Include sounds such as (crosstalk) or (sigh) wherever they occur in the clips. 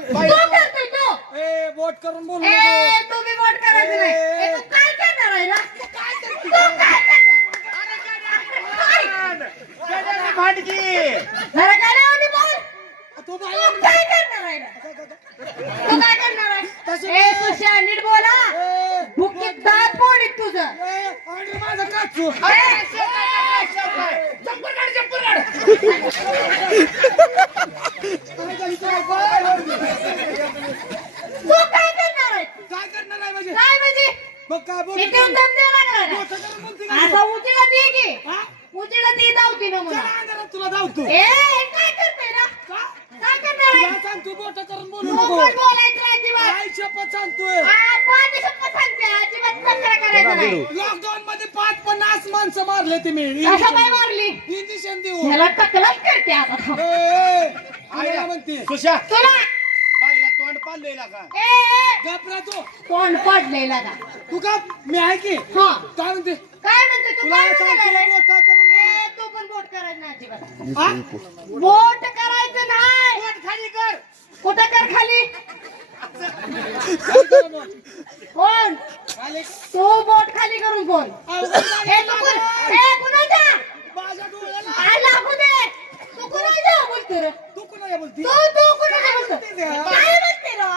ए बोट करून बोलू ए नको. तू बी वोट करायचं नाही. ए, तू काय करणार आहे ना? तू काय करणार? काय? भांडकी जरा गाड्यावानी बोल. तू तू बाहेर काय करणार आहे? ना? तू काय करणार आहे? ए सुशा नीट बोला ए, दात पोडीत तुझं. आणि माझं काचू तू काय करणार आहे काय करणार आहे म्हणजे काय म्हणजे मग काय बोल करून बोलते? आता ती की. हा? ती धावती ना चला अंधारात तुला धावतो. ए हे काय करते ना का? काय करणार आहे? तुला सांगतो बोट करून तू बोलू बोलायचं नाही अजिबात. आई शपथ सांगतोय. आ, सांगते. अजिबात तक्रार करायचं नाही. लॉकडाऊन मध्ये पाच पन्नास माणसं मारले तुम्ही. कशा काय मारली? इंजेक्शन देऊ ह्याला टकलाच करते आता. ए, ए, आईला म्हणते. सुशा. तुला पाडलंय का? गपरा तू. कोण पडलेला का? तू का? मी आहे की? हा. काय म्हणते? काय म्हणते? तू काय म्हणते तू पण बोट करायचं नाही अजिबात. हा? बोट. करायचं नाही. बोट खाली कर. कुठं कर खाली? कोण? आले. तू बोट खाली करून बोल. आ, ए तू कोण? ए कुणाचा माझ्या डोळ्याला काय लागू दे. तू कुणाचा बोलतो रे? तू कोणाला बोलती? तू तू कुणाचा बोलतो म्हणते रे? काय म्हणते रे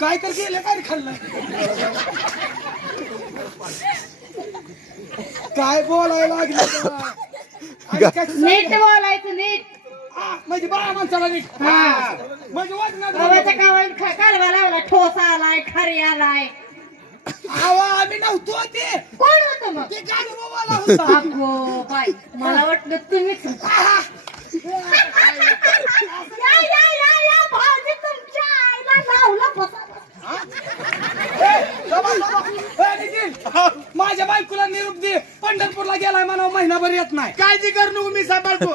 काय तर गेलं काय खाल्लं? काय बोलायला लागलं? आणि काय नीट बोलायचं नीट. आ, म्हणजे बाळा माणसाला नीट. हा. म्हणजे गव्हाच्या कावळ्यात कालवा लावला ठोस आलाय खरी आलाय. आवा आम्ही नव्हतो ते. कोण होतं मग? ते गाडी बाबाला होता. अगो बाई मला वाटलं तुम्हीच आहा. या या या या भाऊजी तुमच्या आईला लावलं बसा ए, बाबा, बाबा. ए, निखिल, माझ्या बायकोला निरोप दे. पंढरपूरला गेलाय म्हणा महिनाभर येत नाही. काळजी करू नको मी सांभाळतो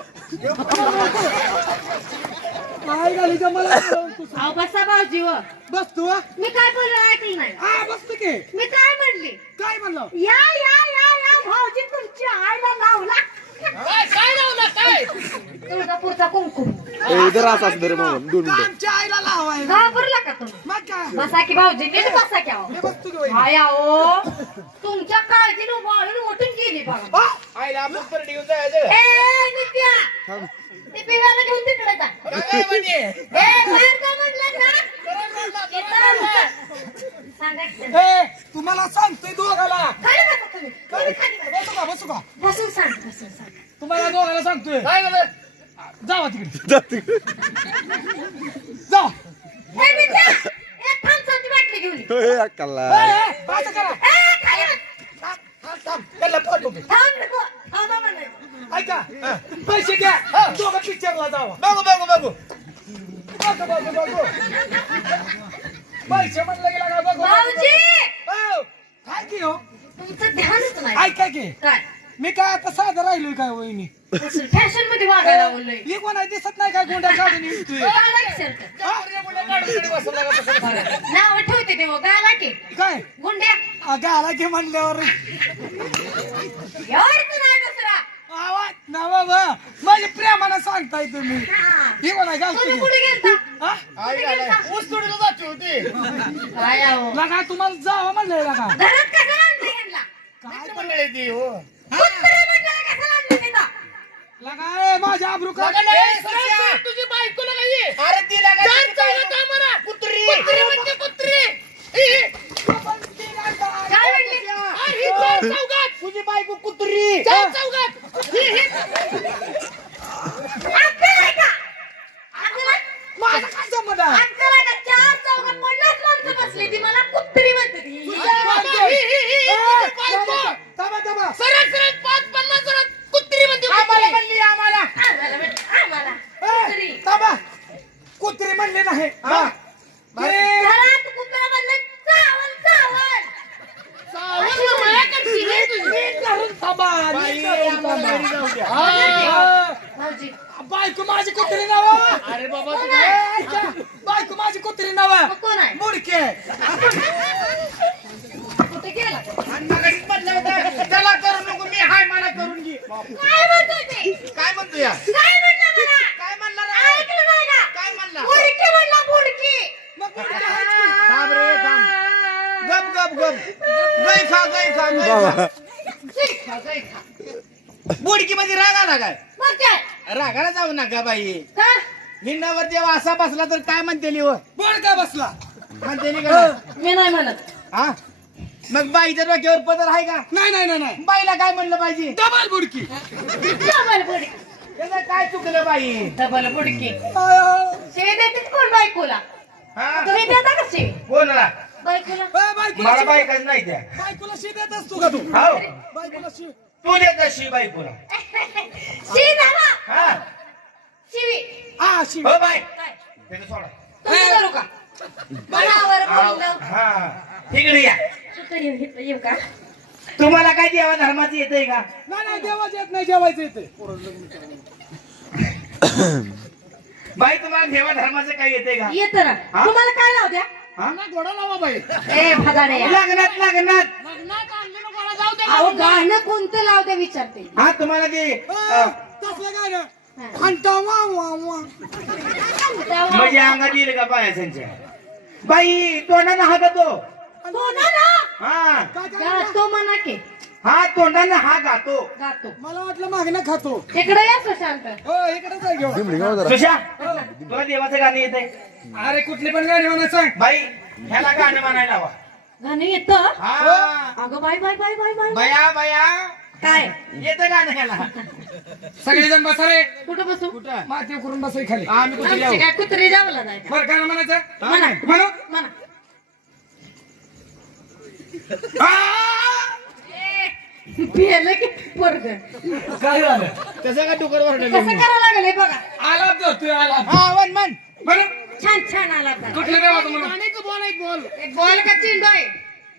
काय घाली का मला. अहो बसा भाऊजी व बस तू हा? मी काय बोललं ऐकलं नाही हा बसतो की. मी काय म्हणली? काय म्हणलं? या या या या भाऊजी तुमच्या आईला लावला तुळजापूरचा कुंकुम इधर असाच दर मग दोन का आमच्या आईला लावाय. घाबरला का तुम्ही? मग काय? बसा की भाऊजी नीट बसा की अहो. मी बसतो की वहिनी. आया ओ तुमच्या काळजीने वाळून ओटून गेली बघा? आईला आपण परत येऊन जायचं. ए नित्या ते पिवायला घेऊन तिकडे जा. काय म्हणजे. ए बाहेर का म्हटलं ना. इथं बस. ए तुम्हाला सांगतोय दोघाला. बसा का बसू का? बसून सांग बसून सांग. तुम्हाला दोघाला सांगतोय. काय जावा तिकडे. जा ए नित्या एक थांबसाची बाटली घेऊन ये. अक्काला असं करा ए खाली बस. थांब, थांब. त्याला पाठवतो थांब नको. थांबा म्हणायचं ऐका पैसे घ्या. दोघं पिक्चरला जावा. बघू बघू बघू. बघू बघू बघू. पैसे म्हणलं गेला भाऊजी! हो, काय की हो? तुमचं ध्यानच नाही ऐका की काय? मी काय आता साधं राहिलोय काय वहिनी फॅशनमध्ये वागायला बोललोय ही कोणा दिसत नाही काय गुंडा काढून येतोय नाव ठेवते ते गाला की. काय? गुंड्या. अगं आला की म्हणल्यावर. एवढंच नाही दुसरा. आवाज ना बाबा माझ्या प्रेमानं सांगताय तुम्ही. हा. ही कोणा घालतो कुठे गेलता? ऊस तोडीला जाते होती. काय लगा तुम्हाला जावा म्हणलंय लगा. घरात कसं आणलं यांना? मित्र मंडळी ती हो? कुत्रे मंडळ कसं आणलं तिथं लगा ए, माझ्या आबरू का तुझी बायको अरे ती कुत्री कुत्री म्हणजे कुत्री काय म्हणली तुझी बायको कुत्री अक्कल आहे का अक्कल आहे? माझा काय संबंध आहे? अक्कल आहे का? चार चौघात पन्नास माणसं बसली ती मला कुत्री म्हणते ती ए, थांबा, थांबा. सरळ सरळ पाच पन्नास जण कुत्री म्हणते आम्हाला म्हणली आम्हाला आम्हाला म्हण- आम्हाला ए, कुत्री थांबा. कुत्री म्हणले नाही हा. ते- घरात कुत्रा म्हणलं चावल चावल नीट धरून थांबा, नीट धरून थांबा. हा. भाऊजी बायको माझी कुत्री नावा अरे बाबा कोण आहे? बायको माझी कुत्री नावा मग कोण आहे मुडके कुठे गेला त्याला करू नको मी हाय मला करून घे काय म्हणतोय ते काय म्हणतो या काय म्हणलं मला काय म्हणला ऐकलं नाही का काय गप गाय बुडकी मध्ये राग आला काय? मग काय रागाला जाऊ नका बाई. का? हिंडावर जेव्हा असा बसला तर काय म्हणते हो? बोल का बसला. म्हणते का मी नाही म्हणत. हा? मग बाईच्या डोक्यावर पदर आहे का? नाही नाही नाही नाही. बाईला काय म्हणलं पाहिजे? डबल बुडकी. डबल बुडकी. त्याचं काय चुकलं बाई? डबल बुडकी. अं, शिवी देते कोण बायकोला? हा? तुम्ही देता का शिवी कोणाला? बायकोला मला बायकाच नाही त्या बायकोला शी देत असतो का तू? हो. बायकोला शी तू देत अशी बायकोला. शिवी झाला. हा. शिवी हा शी हो बाय. काय? त्याचं सोडा. तुमचं करू का? मनावर बोललं. हा. तिकडे या. तू तर येऊ इथं येऊ का? तुम्हाला काय देवा धर्माचं येतंय का? नाही नाही देवाचे येत नाही जेवायचं येते बाई तुम्हाला देवा धर्माचं काय येतंय का? येत ना. हा? तुम्हाला काय लावू द्या? हा? गोडा लावा बाई. ए भदाडे लग्नात लग्नात. अहो गाणं कोणतं लावू द्या विचारते. हा तुम्हाला ते अं, तसलं काय ना वा वा वा. म्हणजे अंगात येईल का पायाच्या बाई तोंडानं हा. गातो हा गातो म्हणा की हा तोंडानं हा गातो. गातो. मला वाटलं मागणं खातो. इकडे या सुशांत. हो इकडे काय घेऊ दिमडी गाव जरा. सुशा तुला देवाचं गाणं येतंय. अरे कुठली पण गाणी म्हणा सांग. बाई ह्याला गाणं म्हणायला हवा. गाणं येतं? हा. अगं bye bye bye bye bye बया बया. काय? येतं गाणं ह्याला. सगळेजण बसा रे. कुठं बसू? कुठं? माती करून बसाय खाली आम्ही कुठे आमची जाऊ? काय कुत्री जावला नाही का? बरं काय म्हणायचं. म्हणा म्हणू. म्हणा पियालं की पोरग. काय झालं? कसं का डुकर कसं करावं लागेल बघा. आला तर तू आला. हा वन मन म्हणू छान छान आला आता. कुठलं म्हणू बोल एक बोल. एक बॉल का चिंडो आहे?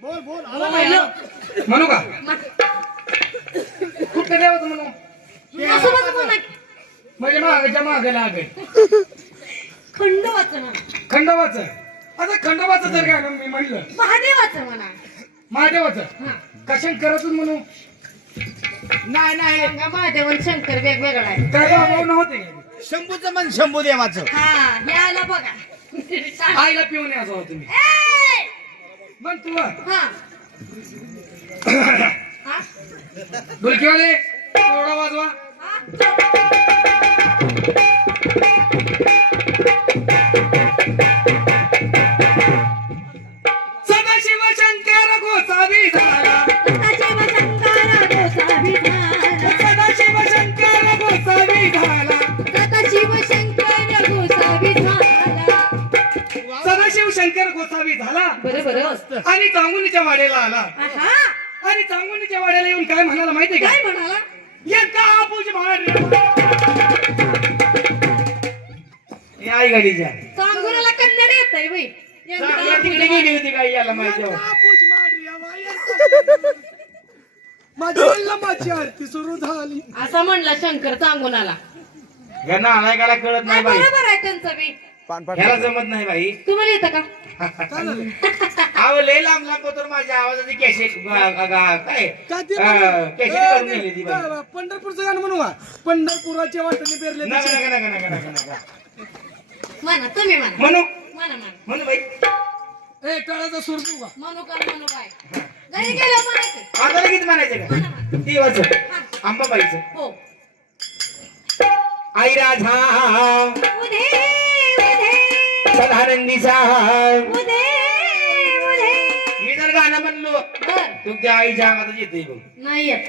बोल बोल. पहिलं. म्हणू का? मग. कुठलं देवाचं म्हणू असं बघ म्हणा म्हणजे मागाच्या मागे लागे खंडोबाचं म्हणा. खंडोबाचं. आता खंडोबाचं जर काय मी म्हणलं. महादेवाचं म्हणा. महादेवाचं? हा. कशाने करतच म्हणू? नाही नाही. गंगा महादेव आणि शंकर वेगवेगळा आहे. काय नव्हते. शंभूचं मन शंभू देवाचं. हा हे आलं बघा. आईला पिऊन यायचं होतं तुम्ही! पण तू. हा? (coughs) ढोलकीवाले थोडा (coughs) वाजवा सदाशिव शंकर गोसावी झाला. बरं बरं. आणि चांगुनीच्या वाड्याला आला. आणि चांगुनीच्या वाड्याला येऊन काय म्हणाला माहितीये काय म्हणाला? आई गाडीच्या सांगुराला कन्नड येत आहे बाई तिकडे गेली होती काय याला माहिती. माझ्या माझी आरती सुरू झाली. असा म्हणला शंकर सांगुनाला या नालायकाला कळत नाही बाई. बरोबर आहे त्यांचं बी? ह्याला जमत नाही बाई. तुम्हाला येतं का? अहो लय लांब लांब होतो माझ्या आवाजाची कॅसेट काय? काय ते अं, कॅसेट करून नेली ती बाई. म्हणू? पंढरपूरचं गाणं म्हणू का? पंढरपुराच्या वाटेने पेरले नका. नका नका नका नका नका. म्हणा तुम्ही म्हणा. म्हणू. म्हणा म्हणा. म्हणू बाई. ए टाळाचा सूर देऊ का? म्हणू का म्हणू काय? घरी गेलो म्हणायचं. आता लगेच म्हणायचं का? देवाचं. अंबाबाईचं हो. आई राधा. सदानंदीचा मी जर गाणं म्हणलो तुमच्या आईच्या अंगातच येते बघ. नाही येत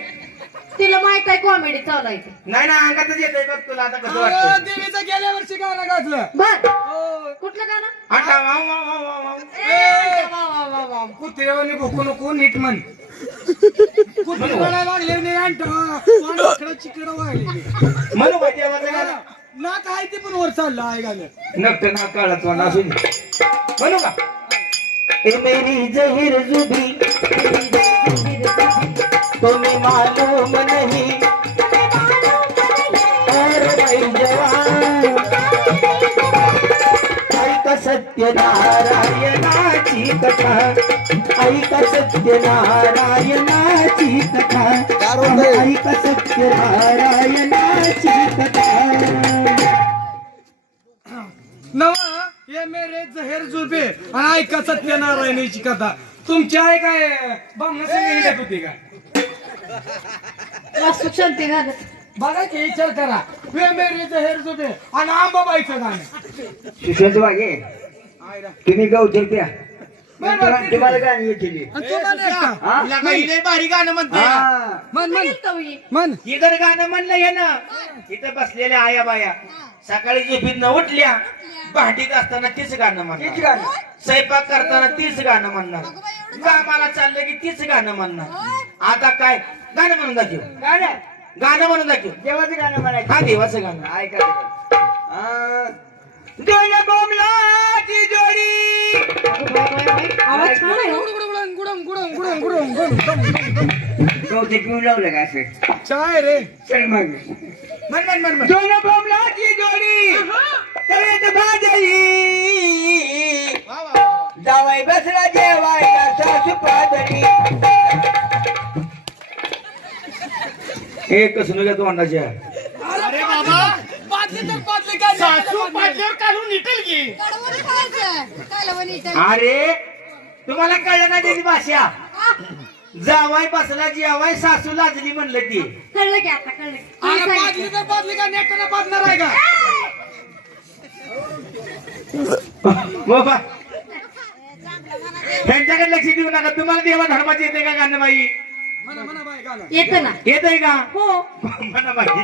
तिला माहीत आहे कॉमेडी चालायचं नाही ना अंगातच येते बघ तुला आता कसं अहो, वाटतं देवीचं गेल्या वर्षी गाणं घातलं बर. हो. कुठलं गाणं? आता wow wow wow wow wow. ए, वा, वा, वा, वा. कुत्र्यावाने भोकू नको नीट म्हण. कुत्री म्हणायला लागले नाही आणता चिकड वाहिले म्हणू का देवाचं गाणं? ना काय ते पण वर चाललं आहे गाणं नक्त ना काळात वाला असू दे म्हणू का? ए मेरी जहीर जुबी तुम्हें मालूम नहीं. और भाई जवान ऐका सत्यनारायणाची कथा. ऐका सत्यनारायणाची कथा. ऐका सत्यनारायणाची कथा. मेरे जहेर जुबे आणि ऐका सत्यनारायणाची कथा. तुमची आई काय बामणा संग हिंडत होती काय? वास्तू शांती बघा की विचार करा. वे मेरे जहेर जुबे आणि आंबाबाईचं गाणं. सुशांत वागे आईला. तुम्ही गौचर द्या. तुम्हाला गाणी. हा? लय भारी गाणं म्हणते. हा. म्हण म्हण. कवी म्हण. ही जर गाणं म्हणलं हे ना इथं बसलेल्या आया बाया सकाळी झोपीत उठल्या भांडीत असताना तीच गाणं म्हणणार. गाणी? स्वयंपाक करताना तीच गाणं म्हणणार. कामाला चाललं की तीच गाणं म्हणणार. आता काय? गाणं म्हणून दाखव. गाणं गाणं म्हणून दाखव. देवाचं गाणं म्हणायचं. हा देवाचं गाणं. ऐका दोन बोमलाची जोडी. आवाज छान आहे. हो. लावलं का असं? चाय रे. चल मग. म्हण म्हण. दोन बोमलाची जोडी. तवेत भाजली वा, वा, वा, वा. जावाई बसला जेवायला सासू पादरी. (laughs) हे कसं नका तोंडाच्या अरे बाबा बादली तर बादली काय सासू पाठल्यावर काढून निघेल की कडवणी खायचं. कालवणी इथं. अरे तुम्हाला कळलं ना त्याची भाषा? जावाय बसला जेवाय सासू लाजली म्हणलं ती. कळलं की आता कळलं की. अरे तर बादली काय नेटानं बादणार आहे का? बाबा त्यांच्याकडे लक्ष देऊ नका. तुम्हाला देवा धर्माचे येते का गाणं बाई? येतं ना. येतंय का? हो. म्हणा बाई.